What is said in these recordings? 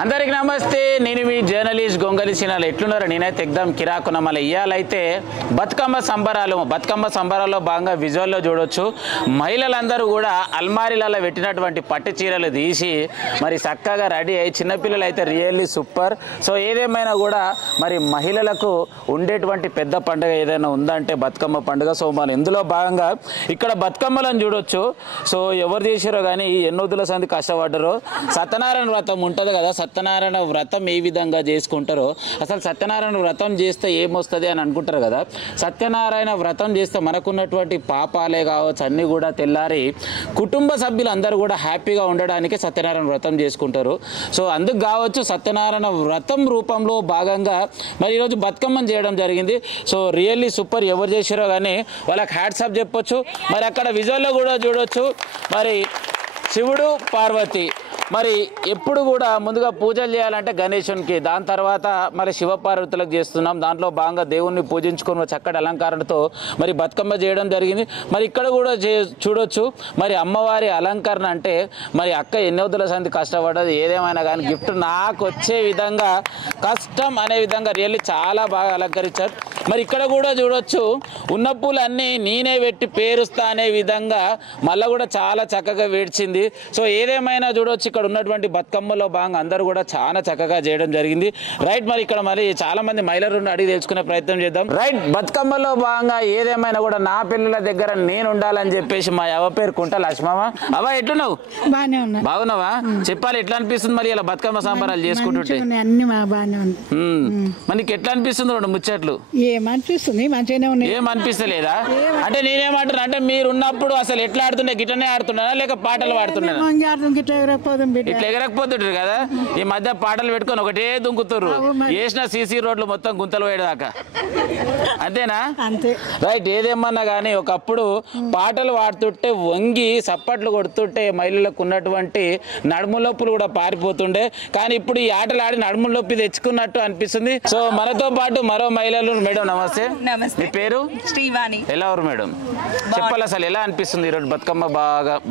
అందరికి నమస్తే. నేను మీ జర్నలిస్ట్ గొంగలి సినాలు. ఎట్లున్నారు? నేనైతే ఎగ్దాం కిరాకున్నా. మళ్ళీ ఇయ్యాలైతే బతుకమ్మ సంబరాల్లో భాగంగా విజువల్లో చూడొచ్చు. మహిళలందరూ కూడా అల్మారీలలో పెట్టినటువంటి పట్టు చీరలు తీసి మరి చక్కగా రెడీ అయ్యి, చిన్నపిల్లలు అయితే రియల్లీ సూపర్. సో ఏదేమైనా కూడా మరి మహిళలకు ఉండేటువంటి పెద్ద పండుగ ఏదైనా ఉందంటే బతుకమ్మ పండుగ. సో మనం ఇందులో భాగంగా ఇక్కడ బతుకమ్మలను చూడొచ్చు. సో ఎవరు చేసారో కానీ ఎన్నోదుల సంది కష్టపడ్డారో. సత్యనారాయణ వ్రతం ఉంటుంది కదా, సత్యనారాయణ వ్రతం ఏ విధంగా చేసుకుంటారో, అసలు సత్యనారాయణ వ్రతం చేస్తే ఏమొస్తుంది అని అనుకుంటారు కదా. సత్యనారాయణ వ్రతం చేస్తే మనకున్నటువంటి పాపాలే కావచ్చు అన్నీ కూడా తెల్లారి కుటుంబ సభ్యులు అందరూ కూడా హ్యాపీగా ఉండడానికి సత్యనారాయణ వ్రతం చేసుకుంటారు. సో అందుకు కావచ్చు సత్యనారాయణ వ్రతం రూపంలో భాగంగా మరి ఈరోజు బతుకమ్మను చేయడం జరిగింది. So really super. ఎవరు చేసారో కానీ వాళ్ళకి హ్యాట్సాప్ చెప్పొచ్చు. మరి అక్కడ విజువల్లో కూడా చూడొచ్చు మరి శివుడు పార్వతి. మరి ఎప్పుడు కూడా ముందుగా పూజలు చేయాలంటే గణేశునికి, దాని తర్వాత మరి శివపార్వతులకు చేస్తున్నాం. దాంట్లో భాగంగా దేవుణ్ణి పూజించుకుని చక్కటి అలంకారణతో మరి బతుకమ్మ చేయడం జరిగింది. మరి ఇక్కడ కూడా చూడొచ్చు మరి అమ్మవారి అలంకరణ. అంటే మరి అక్క ఎన్నోదుల సంది కష్టపడ్డది. ఏదేమైనా కానీ గిఫ్ట్ నాకు వచ్చే విధంగా కష్టం అనే విధంగా రియల్లీ చాలా బాగా అలంకరించారు. మరి ఇక్కడ కూడా చూడొచ్చు ఉన్న పూలన్నీ నేనే పెట్టి పేరుస్తా అనే విధంగా మళ్ళీ కూడా చాలా చక్కగా వేడ్చింది. సో ఏదేమైనా చూడొచ్చు ఇక్కడ ఉన్నటువంటి బతుకమ్మలో భాగంగా అందరూ కూడా చాలా చక్కగా చేయడం జరిగింది. రైట్. మరి ఇక్కడ మరి చాలా మంది మహిళలు అడిగి తెలుసుకునే ప్రయత్నం చేద్దాం. రైట్. బతుకమ్మలో భాగంగా ఏదేమైనా కూడా నా పిల్లల దగ్గర నేను ఉండాలని చెప్పేసి మా అవ్వ పేరు కుంట లక్ష్మమ్మ. అవ్వ ఎట్లున్నావు? బాగున్నావా? చెప్పాలి, ఎట్లా అనిపిస్తుంది మరి ఇలా బతుకమ్మ సంబరాలు చేసుకుంటుంటే? మనకి ఎట్లా అనిపిస్తుంది? రెండు ముచ్చట్లు ఏమనిపిస్తలేదా? అంటే నేనేమంటున్నా అంటే మీరు ఉన్నప్పుడు అసలు ఎట్లా ఆడుతుండే? గిట్టనే ఆడుతున్నారా లేక పాటలు పాడుతున్నారా? ఇట్లా ఎగరకపోతుంటారు కదా. ఈ మధ్య పాటలు పెట్టుకొని ఒకటే దుంకుతుర్రు. వేసిన సీసీ రోడ్లు మొత్తం గుంతలు పోయేదాకా. అంతేనా? రైట్. ఏదేమన్నా కానీ ఒకప్పుడు పాటలు పాడుతుంటే వంగి సప్పట్లు కొడుతుంటే మహిళలకు ఉన్నటువంటి నడుము నొప్పులు కూడా పారిపోతుండే. కానీ ఇప్పుడు ఈ ఆటలు ఆడి నడుము నొప్పి తెచ్చుకున్నట్టు అనిపిస్తుంది. సో మనతో పాటు మరో మహిళలు. మేడం నమస్తే. మీ పేరు? శ్రీవాణి. ఎలా ఉన్నారు మేడం? చెప్పాలి, అసలు ఎలా అనిపిస్తుంది ఈరోజు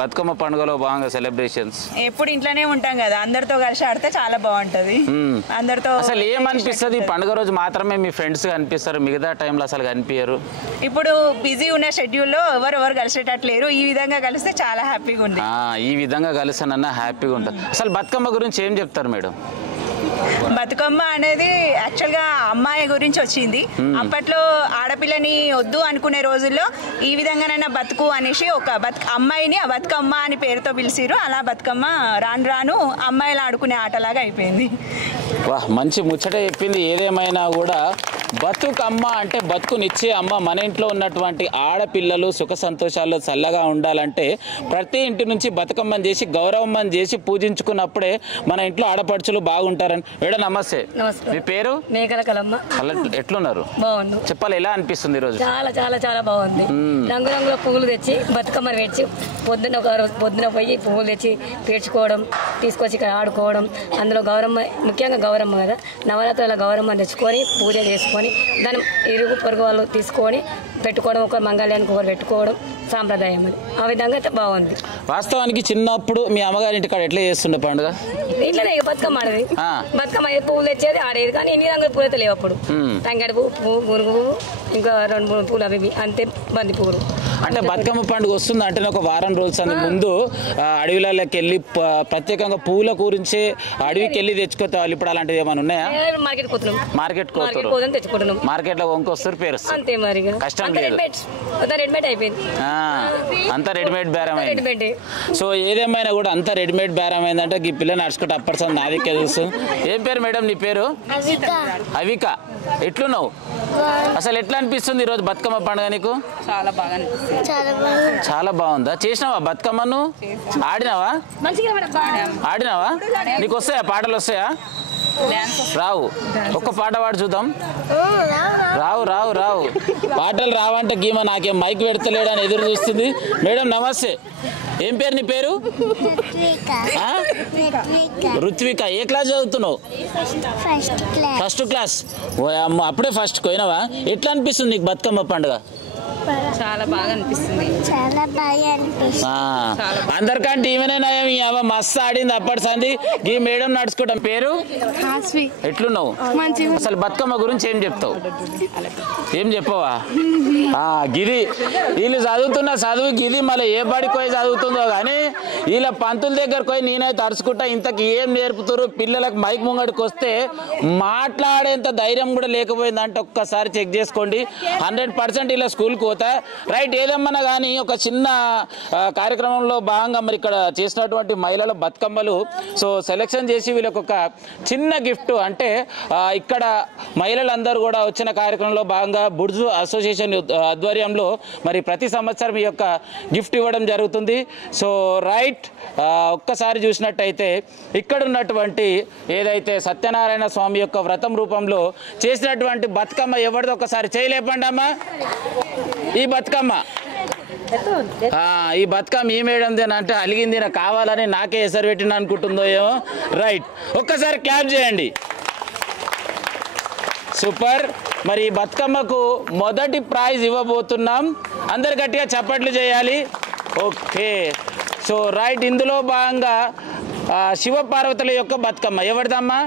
బతుకమ్మ పండుగలో భాగంగా సెలబ్రేషన్స్? ఎప్పుడు ఇంట్లోనే ఉంటాం కదా, అందరితో కలిసి ఆడితే చాలా బాగుంటది. అందరితో అసలు ఏమనిపిస్తుంది? పండుగ రోజు మాత్రమే మీ ఫ్రెండ్స్ కనిపిస్తారు, మిగతా టైంలో అసలు కనిపించరు. ఇప్పుడు బిజీ ఉన్న షెడ్యూల్లో ఎవరు కలిసేటట్లేరు. ఈ విధంగా కలిస్తే చాలా హ్యాపీగా ఉంది. ఈ విధంగా కలిసానన్నా హ్యాపీగా ఉంటుంది. అసలు బతుకమ్మ గురించి ఏం చెప్తారు మేడం? బతుకమ్మ అనేది యాక్చువల్గా అమ్మాయి గురించి వచ్చింది. అప్పట్లో ఆడపిల్లని వద్దు అనుకునే రోజుల్లో ఈ విధంగానైనా బతుకు అనేసి ఒక అమ్మాయిని బతుకమ్మ అని పేరుతో పిలిచిరు. అలా బతుకమ్మ రాను రాను అమ్మాయిలు ఆడుకునే ఆటలాగా అయిపోయింది. వాహ్, మంచి ముచ్చట చెప్పింది. ఏదేమైనా కూడా బతుకమ్మ అంటే బతుకునిచ్చే అమ్మ. మన ఇంట్లో ఉన్నటువంటి ఆడపిల్లలు సుఖ సంతోషాల్లో చల్లగా ఉండాలంటే ప్రతి ఇంటి నుంచి బతుకమ్మని చేసి గౌరవమ్మని చేసి పూజించుకున్నప్పుడే మన ఇంట్లో ఆడపడుచులు బాగుంటారని. మేడం నమస్తే. మీ పేరు? మేకల కలమ్మ. ఎట్లున్నారు? బాగుంది. చెప్పాలి, ఎలా అనిపిస్తుంది ఈరోజు? చాలా చాలా చాలా బాగుంది. రంగురంగుల పువ్వులు తెచ్చి బతుకమ్మని పెట్టి పొద్దున పోయి పువ్వులు తెచ్చి పేర్చుకోవడం, తీసుకొచ్చి ఇక్కడ ఆడుకోవడం. అందులో గౌరమ్మ, ముఖ్యంగా గౌరమ్మ కదా, నవరాత్రుల గౌరమ్మ తెచ్చుకొని పూజ చేసుకొని దాని ఇరుగు పొరుగు వాళ్ళు తీసుకొని పెట్టుకోవడం, ఒకరు మంగళానికి ఒకరు పెట్టుకోవడం సాంప్రదాయం. అది ఆ విధంగా అయితే బాగుంది. వాస్తవానికి చిన్నప్పుడు మీ అమ్మగారి ఇంటికాడ ఎట్లా చేస్తుండే పండుగ? ఇంట్లోనే బతుకమ్మ ఆడేది. బతుకమ్మ పువ్వులు తెచ్చేది ఆడేది. కానీ ఎన్ని రంగుల పూలు అయితే లేవు అప్పుడు. తంగడి పువ్వు, గునుగు పువ్వు, ఇంకా 2-3 పూలు అవి అంతే, బంతి పువ్వులు. అంటే బతుకమ్మ పండుగ వస్తుంది అంటే ఒక వారం రోజుల ముందు అడవిలకి వెళ్ళి ప్రత్యేకంగా పూల గురించి అడవికి వెళ్ళి తెచ్చుకోవాలి. ఇప్పుడు అలాంటివి ఏమైనా ఉన్నాయా? మార్కెట్ పోతున్నాం. మార్కెట్ తెచ్చుకుంటున్నాం. మార్కెట్ లో వంకొస్తారు, పేరు అంతే. మరి కష్టం లేదు, రెడీమేడ్ అయిపోయింది. అంతా రెడీమేడ్ బేరం అయింది. సో ఏదేమైనా కూడా అంతా రెడీమేడ్ బేరం అయిందంటే ఈ పిల్లలు నడుచుకుంటే అప్పటి నాదికే తెలుసు. ఏం పేరు మేడం నీ పేరు? అవిక. ఎట్లున్నావు? అసలు ఎట్లా అనిపిస్తుంది ఈరోజు బతుకమ్మ పండుగ నీకు? చాలా బాగా అనిపిస్తుంది. చాలా బాగుందా? చేసినావా బతుకమ్మను? ఆడినావా? నీకు వస్తాయా పాటలు? వస్తాయా? రావు. ఒక్క పాట పాడు చూద్దాం. రావు పాటలు రావంటే గీమ నాకేం మైక్ పెడతలేడని ఎదురు చూస్తుంది. మేడం నమస్తే. ఏం పేరు నీ పేరు? రుత్విక. ఏ క్లాస్ చదువుతున్నావు? First class. అప్పుడే ఫస్ట్ పోయినావా? ఎట్లా అనిపిస్తుంది నీకు బతుకమ్మ పండుగ? చాలా బాగా అనిపిస్తుంది. అందరికంటే ఈమెనే నయం. ఈ అమ్మ మస్తు ఆడింది అప్పటి సంది. ఈ మేడం నడుచుకుంటాం. పేరు ఎట్లున్నావు? అసలు బతుకమ్మ గురించి ఏం చెప్తావు? ఏం చెప్పవా? గిది వీళ్ళు చదువుతున్న చదువు గిది. మళ్ళీ ఏ బడికి పోయి చదువుతుందో కానీ వీళ్ళ పంతుల దగ్గరకు పోయి నేనైతే తడుచుకుంటా. ఇంతకు ఏం నేర్పుతారు పిల్లలకు? మైక్ ముంగడికి వస్తే మాట్లాడేంత ధైర్యం కూడా లేకపోయిందంటే ఒక్కసారి చెక్ చేసుకోండి. 100% ఇలా స్కూల్కి పోతా. రైట్, ఏదేమన్నా కానీ ఒక చిన్న కార్యక్రమంలో భాగంగా మరి ఇక్కడ చేసినటువంటి మహిళల బతుకమ్మలు సో సెలెక్షన్ చేసి వీళ్ళకి ఒక చిన్న గిఫ్ట్ అంటే ఇక్కడ మహిళలందరూ కూడా వచ్చిన కార్యక్రమంలో భాగంగా బుర్జు అసోసియేషన్ ఆధ్వర్యంలో మరి ప్రతి సంవత్సరం ఈ యొక్క గిఫ్ట్ ఇవ్వడం జరుగుతుంది. సో రైట్, ఒక్కసారి చూసినట్టయితే ఇక్కడ ఉన్నటువంటి ఏదైతే సత్యనారాయణ స్వామి యొక్క వ్రతం రూపంలో చేసినటువంటి బతుకమ్మ ఎవరిదో ఒకసారి చేయలేపండి అమ్మా. ఈ బతుకమ్మ ఈ మేడందేనంటే అలిగింది నాకు కావాలని నాకే ఎసరు పెట్టిన అనుకుంటుందో ఏమో. రైట్, ఒక్కసారి క్లాప్ చేయండి. సూపర్. మరి ఈ బతుకమ్మకు మొదటి ప్రైజ్ ఇవ్వబోతున్నాం. అందరు గట్టిగా చప్పట్లు చేయాలి. ఓకే, సో రైట్, ఇందులో భాగంగా శివపార్వతుల యొక్క బతుకమ్మ ఎవరిదమ్మా?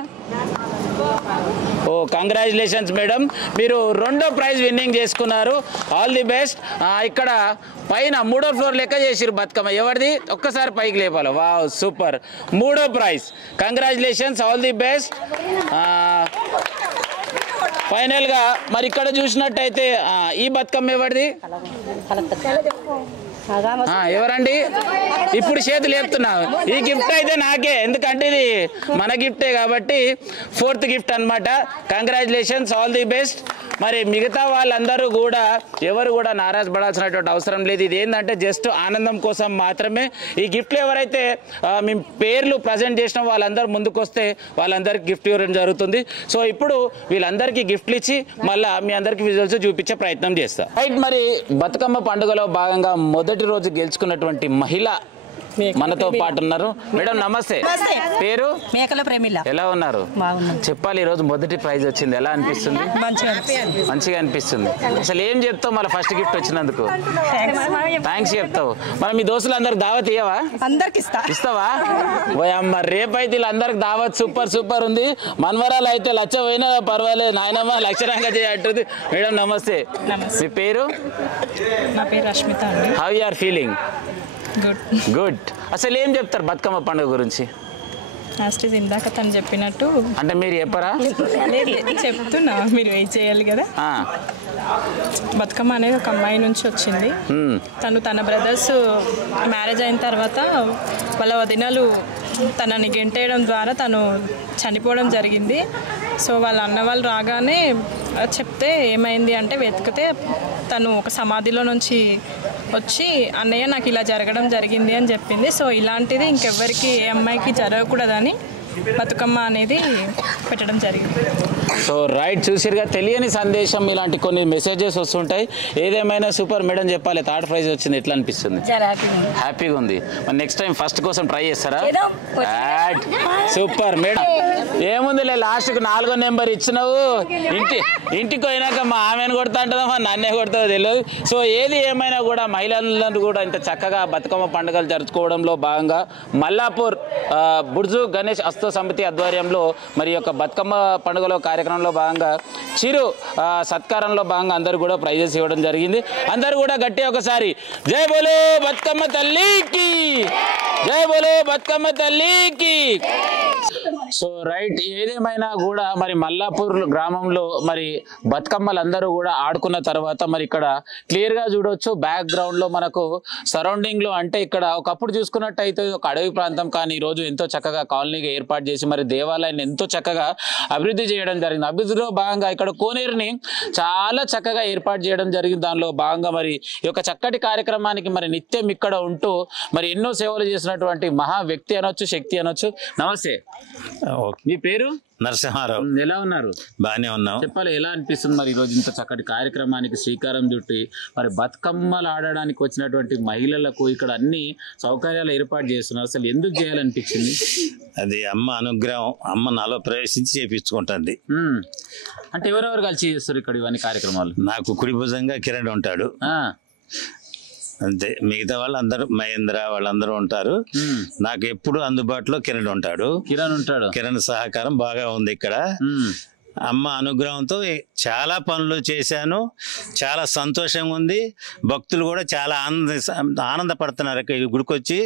కంగ్రాచులేషన్స్ మేడం, మీరు 2వ ప్రైజ్ విన్నింగ్ చేసుకున్నారు. All the best. ఇక్కడ పైన 3వ ఫ్లోర్ లెక్క చేసిరు బతుకమ్మ ఎవరిది? ఒక్కసారి పైకి లేపాలి. వావ్, సూపర్, 3వ prize. Congratulations, all the best. ఫైనల్గా మరి ఇక్కడ చూసినట్టయితే ఈ బతుకమ్మ ఎవరిది? ఎవరండి? ఇప్పుడు చేతులు లేపుతున్నావు. ఈ గిఫ్ట్ అయితే నాకే, ఎందుకంటే ఇది మన గిఫ్టే కాబట్టి 4th గిఫ్ట్ అనమాట. Congratulations, all the best. మరి మిగతా వాళ్ళందరూ కూడా ఎవరు కూడా నారాజ్ పడాల్సినటువంటి అవసరం లేదు. ఇది ఏంటంటే జస్ట్ ఆనందం కోసం మాత్రమే. ఈ గిఫ్ట్లు ఎవరైతే మీ పేర్లు ప్రజెంట్ చేసిన వాళ్ళందరూ ముందుకు వస్తే వాళ్ళందరికీ గిఫ్ట్ ఇవ్వడం జరుగుతుంది. సో ఇప్పుడు వీళ్ళందరికీ గిఫ్ట్లు ఇచ్చి మళ్ళీ మీ అందరికీ విజువల్స్ చూపించే ప్రయత్నం చేస్తా. రైట్, మరి బతుకమ్మ పండుగలో భాగంగా మొదటి రోజు గెలుచుకున్నటువంటి మహిళ మనతో పాటు ఉన్నారు. మేడం నమస్తే. పేరు? మేకల ప్రేమిల. ఎలా ఉన్నారు? చెప్పాలి, ఈ రోజు మొదటి ప్రైజ్ వచ్చింది, ఎలా అనిపిస్తుంది? మంచిగా అనిపిస్తుంది. అసలు ఏం చెప్తావు మళ్ళీ ఫస్ట్ గిఫ్ట్ వచ్చినందుకు? థ్యాంక్స్ చెప్తావు. మరి మీ దోస్తులు అందరికి దావత్ ఇవ్వవా? అందరికి ఇస్తావా? అమ్మ రేపైతే వీళ్ళందరికి దావత్ సూపర్ ఉంది. మన్వరాలు అయితే లచ్చ పోయినా పర్వాలేదు, నాయనమ్మ లక్షణంగా చేయట్టుంది. మేడం నమస్తే. మీ పేరు? నా పేరు రష్మిత అండి. How you are feeling? Good. అసలు ఏం చెప్తారు బతుకమ్మ పండుగ గురించి? ఇందాక తను చెప్పినట్టు అంటే మీరు చెప్పరా? చెప్తున్నా, మీరు వెయిట్ చేయాలి కదా. బతుకమ్మ అనేది ఒక అమ్మాయి నుంచి వచ్చింది. తన బ్రదర్స్ మ్యారేజ్ అయిన తర్వాత వాళ్ళ వదినలు తనని గెంటేయడం ద్వారా తను చనిపోవడం జరిగింది. సో వాళ్ళ అన్న వాళ్ళు రాగానే చెప్తే ఏమైంది అంటే వెతికితే తను ఒక సమాధిలో నుంచి వచ్చి అన్నయ్య నాకు ఇలా జరగడం జరిగింది అని చెప్పింది. సో ఇలాంటిది ఇంకెవ్వరికి ఏ అమ్మాయికి జరగకూడదని బతుకమ్మ అనేది పెట్టడం జరిగింది. సో రైట్, చూసిరుగా తెలియని సందేశం ఇలాంటి కొన్ని మెసేజెస్ వస్తుంటాయి. ఏదేమైనా సూపర్ మేడం చెప్పాలి, 3rd ప్రైజ్ వచ్చింది, ఎట్లా అనిపిస్తుంది? హ్యాపీగా ఉంది. మరి నెక్స్ట్ టైం ఫస్ట్ కోసం ట్రై చేస్తారా? Super madam. ఏముందిలే, లాస్ట్కి 4వ నెంబర్ ఇచ్చినావు. ఇంటికి పోయినాక మా ఆమెను కొడతా అంటుందా, మా నన్నే కొడతాదో తెలియదు. సో ఏది ఏమైనా కూడా మహిళలందరూ కూడా ఇంత చక్కగా బతుకమ్మ పండుగలు జరుపుకోవడంలో భాగంగా మల్లాపూర్ బుర్జు గణేష్ అస్తో సమితి ఆధ్వర్యంలో మరి యొక్క బతుకమ్మ పండుగలో కార్యక్రమంలో భాగంగా చిరు సత్కారంలో భాగంగా అందరూ కూడా ప్రైజెస్ ఇవ్వడం జరిగింది. అందరూ కూడా గట్టిగా ఒకసారి జై బోలో బతుకమ్మ తల్లికి, జై బోలో బతుకమ్మ తల్లికి. సో రైట్, ఏదేమైనా కూడా మరి మల్లాపూర్ గ్రామంలో మరి బతుకమ్మలు అందరూ కూడా ఆడుకున్న తర్వాత మరి ఇక్కడ క్లియర్ గా చూడొచ్చు బ్యాక్గ్రౌండ్ లో మనకు సరౌండింగ్ లో, అంటే ఇక్కడ ఒకప్పుడు చూసుకున్నట్టయితే ఒక అడవి ప్రాంతం, కానీ ఈ రోజు ఎంతో చక్కగా కాలనీగా ఏర్పాటు చేసి మరి దేవాలయాన్ని ఎంతో చక్కగా అభివృద్ధి చేయడం జరిగింది. అభివృద్ధిలో భాగంగా ఇక్కడ కోనేరుని చాలా చక్కగా ఏర్పాటు చేయడం జరిగింది. దానిలో భాగంగా మరి ఈ యొక్క చక్కటి కార్యక్రమానికి మరి నిత్యం ఇక్కడ ఉంటూ మరి ఎన్నో సేవలు చేసినటువంటి మహా వ్యక్తి అనొచ్చు, శక్తి అనొచ్చు. నమస్తే, మీ పేరు? నరసింహారావు. ఎలా ఉన్నారు? బాగానే ఉన్నాం. చెప్పాలి, ఎలా అనిపిస్తుంది మరి ఈరోజు ఇంత చక్కటి కార్యక్రమానికి శ్రీకారం చుట్టి మరి బతుకమ్మలు ఆడడానికి వచ్చినటువంటి మహిళలకు ఇక్కడ అన్ని సౌకర్యాలు ఏర్పాటు చేస్తున్నారు, అసలు ఎందుకు చేయాలనిపించింది? అది అమ్మ అనుగ్రహం, అమ్మ నాలో ప్రవేశించి చేపించుకుంటుంది. అంటే ఎవరెవరు కలిసి చేస్తారు ఇక్కడ ఇవన్నీ కార్యక్రమాలు? నాకు కుడి భుజంగా కిరణ్ ఉంటాడు, అంతే. మిగతా వాళ్ళందరూ మహేంద్ర వాళ్ళందరూ ఉంటారు. నాకు ఎప్పుడు అందుబాటులో కిరణ్ ఉంటాడు. కిరణ్ సహకారం బాగా ఉంది ఇక్కడ. అమ్మ అనుగ్రహంతో చాలా పనులు చేశాను. చాలా సంతోషంగా ఉంది. భక్తులు కూడా చాలా ఆనందపడుతున్నారు. ఈ గుడికి వచ్చి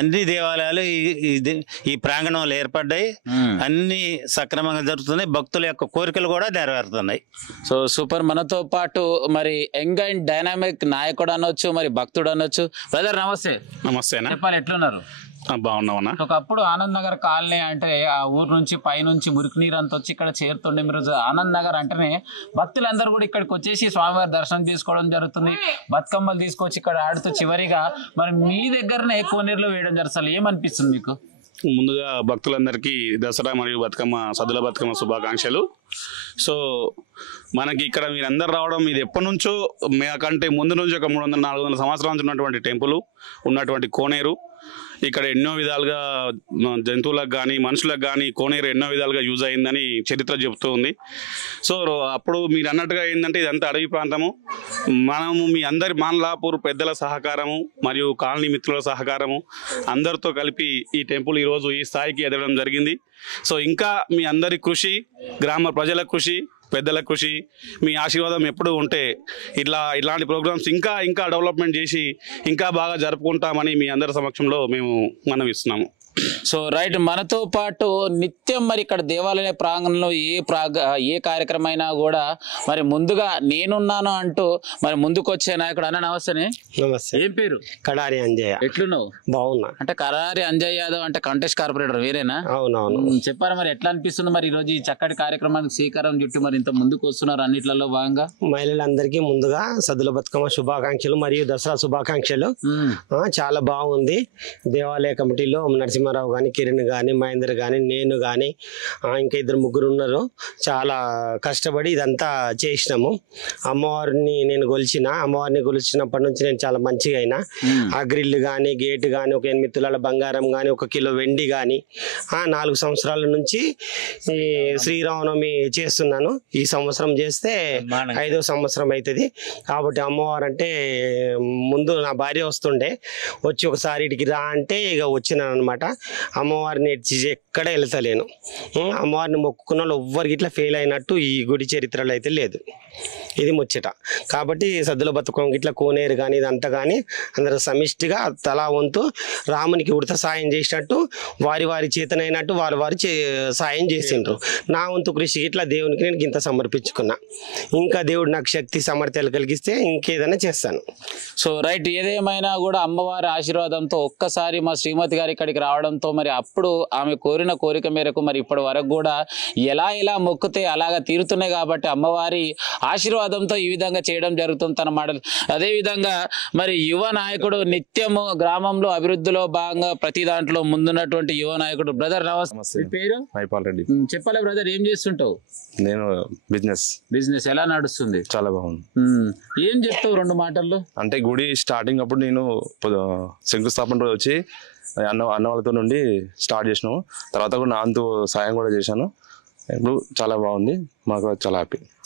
అన్ని దేవాలయాలు ఈ ప్రాంగణంలో ఏర్పడ్డాయి. అన్ని సక్రమంగా జరుగుతున్నాయి. భక్తుల యొక్క కోరికలు కూడా నెరవేరుతున్నాయి. So super. మనతో పాటు మరి యంగ్ అండ్ డైనామిక్ నాయకుడు అనొచ్చు, మరి భక్తుడు అనొచ్చు. బ్రదర్ నమస్తే. నమస్తే. చెప్పాలి, ఎట్లున్నారు? బాగున్నామన్నా. ఒకప్పుడు ఆనంద్ నగర్ కాలనీ అంటే ఆ ఊరు నుంచి పైనుంచి మురికి నీరు అంత వచ్చి ఇక్కడ చేరుతుండే. మీరు ఆనంద్ నగర్ అంటేనే భక్తులందరూ కూడా ఇక్కడికి వచ్చేసి స్వామివారి దర్శనం తీసుకోవడం జరుగుతుంది. బతుకమ్మలు తీసుకొచ్చి ఇక్కడ ఆడుతూ చివరిగా మరి మీ దగ్గరనే కోనేరులో వేయడం జరుగుతుంది. ఏమనిపిస్తుంది మీకు? ముందుగా భక్తులందరికీ దసరా మరియు సద్దుల బతుకమ్మ శుభాకాంక్షలు. సో మనకి ఇక్కడ మీరందరూ రావడం ఇది ఎప్పటి నుంచో మాకంటే ముందు నుంచి ఒక 300-400 సంవత్సరాల నుంచి ఉన్నటువంటి టెంపుల్, ఉన్నటువంటి కోనేరు. ఇక్కడ ఎన్నో విధాలుగా జంతువులకు కానీ మనుషులకు కానీ కోనేరు ఎన్నో విధాలుగా యూజ్ అయిందని చరిత్ర చెబుతూ ఉంది. సో అప్పుడు మీరు అన్నట్టుగా ఏంటంటే ఇదంతా అడవి ప్రాంతము. మనము మీ అందరి మాన్లాపూర్ పెద్దల సహకారము మరియు కాలనీ మిత్రుల సహకారము అందరితో కలిపి ఈ టెంపుల్ ఈరోజు ఈ స్థాయికి ఎదగడం జరిగింది. సో ఇంకా మీ అందరి కృషి, గ్రామ ప్రజల కృషి, పెద్దల కృషి, మీ ఆశీర్వాదం ఎప్పుడు ఉంటే ఇట్లాంటి ప్రోగ్రామ్స్ ఇంకా డెవలప్మెంట్ చేసి ఇంకా బాగా జరుపుకుంటామని మీ అందరి సమక్షంలో మేము మనవిస్తున్నాము. So right. మనతో పాటు నిత్యం మరి ఇక్కడ దేవాలయ ప్రాంగణంలో ఏ కార్యక్రమం అయినా కూడా మరి ముందుగా నేనున్నాను అంటూ మరి ముందుకు వచ్చే నాయకుడు. అన్న నమస్తే. నమస్తే. ఏం పేరు? కడారి అంజయ్య. ఎట్లున్నావు? బాగున్నా. అంటే కడారి అంజయ్ యాదవ్ అంటే కంటెస్ట్ కార్పొరేటర్ వేరేనా? అవునవును. చెప్పారా మరి ఎట్లా అనిపిస్తుంది మరి ఈ రోజు ఈ చక్కటి కార్యక్రమానికి శ్రీకారం చుట్టూ మరి ఇంత ముందుకు వస్తున్నారు అన్నిట్లలో భాగంగా? మహిళలందరికీ ముందుగా సద్దుల బతుకమ్మ శుభాకాంక్షలు మరియు దసరా శుభాకాంక్షలు. చాలా బాగుంది. దేవాలయ కమిటీలో నరసింహారావు కానీ, కిరణ్ కానీ, మహేందర్ కానీ, నేను కానీ, ఇంకా 2-3 ఉన్నారు. చాలా కష్టపడి ఇదంతా చేసినాము. అమ్మవారిని కొలిచినప్పటి నుంచి నేను చాలా మంచిగా అయినా. ఆ గ్రిల్ కానీ, గేట్ కానీ, ఒక 8 తులాల బంగారం కానీ, 1 కిలో వెండి కానీ, 4 సంవత్సరాల నుంచి ఈ శ్రీరామనవమి చేస్తున్నాను. ఈ సంవత్సరం చేస్తే 5వ సంవత్సరం అవుతుంది. కాబట్టి అమ్మవారు అంటే ముందు నా భార్య వస్తుండే, వచ్చి ఒకసారి ఇటుకి రా అంటే ఇక వచ్చినాను అనమాట. అమ్మవారిని ఎక్కడ వెళ్తలేను. అమ్మవారిని మొక్కుకున్న వాళ్ళు ఎవ్వరికి ఇట్లా ఫెయిల్ అయినట్టు ఈ గుడి చరిత్రలో అయితే లేదు. ఇది ముచ్చట. కాబట్టి సద్దుల బతుకమ్మ ఇట్లా కోనేరు కానీ ఇదంతా కానీ అందరూ సమిష్టిగా తలా వంతు రామునికి ఉడత సాయం చేసినట్టు వారి చేతనైనట్టు వారి సాయం చేసిండ్రు. నా వంతు కృషి ఇట్లా దేవునికి నేను ఇంత సమర్పించుకున్నా. ఇంకా దేవుడు నాకు శక్తి సామర్థ్యాలు కలిగిస్తే ఇంకేదైనా చేస్తాను. So right. ఏదేమైనా కూడా అమ్మవారి ఆశీర్వాదంతో ఒక్కసారి మా శ్రీమతి గారు ఇక్కడికి రావడంతో మరి అప్పుడు ఆమె కోరిన కోరిక మేరకు మరి ఇప్పటి వరకు కూడా ఎలా మొక్కుతే అలాగా తీరుతున్నాయి. కాబట్టి అమ్మవారి ఆశీర్వాదంతో ఈ విధంగా చేయడం జరుగుతుంది తన మాటలు. అదేవిధంగా మరి యువ నాయకుడు నిత్యము గ్రామంలో అభివృద్ధిలో భాగంగా ప్రతి దాంట్లో ముందున్నటువంటి యువ నాయకుడు. బ్రదర్ నమస్తే. పేరు? మైపాల్ రెడ్డి. చెప్పాలి బ్రదర్, ఏం చేస్తుంటావు? నేను బిజినెస్ ఎలా నడుస్తుంది? చాలా బాగుంది. ఏం చెప్తావు 2 మాటల్లో? అంటే గుడి స్టార్టింగ్ అప్పుడు నేను శంకుస్థాపన రోజు వచ్చి అన్న వాళ్ళతో నుండి స్టార్ట్ చేసినాము. తర్వాత కూడా నా అంతు సాయం కూడా చేశాను. ఇప్పుడు చాలా బాగుంది. మాకు చాలా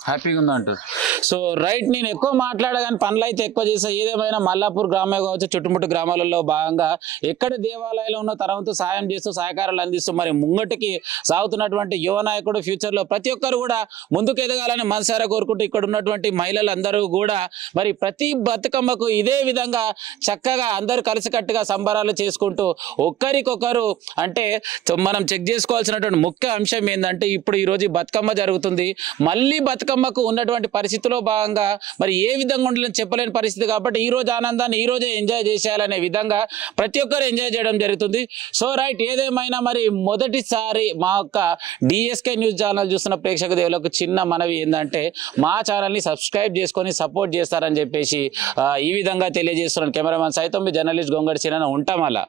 హ్యాపీగా ఉందా అంటారు. So right. నేను ఎక్కువ మాట్లాడగానే పనులు అయితే ఎక్కువ చేసా. ఏదేమైనా మల్లాపూర్ గ్రామే కావచ్చు, చుట్టుముట్టు గ్రామాలలో భాగంగా ఎక్కడ దేవాలయాలు ఉన్న తరంతో సాయం చేస్తూ సహకారాలు అందిస్తూ మరి ముంగటికి సాగుతున్నటువంటి యువ నాయకుడు ఫ్యూచర్లో ప్రతి ఒక్కరు కూడా ముందుకు ఎదగాలని మనసారా కోరుకుంటూ ఇక్కడ ఉన్నటువంటి మహిళలందరూ కూడా మరి ప్రతి బతుకమ్మకు ఇదే విధంగా చక్కగా అందరూ కలిసికట్టుగా సంబరాలు చేసుకుంటూ ఒక్కరికొకరు అంటే మనం చెక్ చేసుకోవాల్సినటువంటి ముఖ్య అంశం ఏంటంటే ఇప్పుడు ఈరోజు బతుకమ్మ జరుగుతుంది. మళ్ళీ బతుకమ్మకు ఉన్నటువంటి పరిస్థితిలో భాగంగా మరి ఏ విధంగా ఉండాలని చెప్పలేని పరిస్థితి. కాబట్టి ఈ రోజు ఆనందాన్ని ఈ రోజే ఎంజాయ్ చేసేయాలనే విధంగా ప్రతి ఒక్కరు ఎంజాయ్ చేయడం జరుగుతుంది. So right. ఏదేమైనా మరి మొదటిసారి మా యొక్క డిఎస్కే న్యూస్ ఛానల్ చూస్తున్న ప్రేక్షక దేవులకు చిన్న మనవి ఏంటంటే మా ఛానల్ని సబ్స్క్రైబ్ చేసుకొని సపోర్ట్ చేస్తారని చెప్పేసి ఈ విధంగా తెలియజేస్తున్నాను. కెమెరామెన్ సైతం మీ జర్నలిస్ట్ గొంగడి సీనన్న ఉంటాం అలా.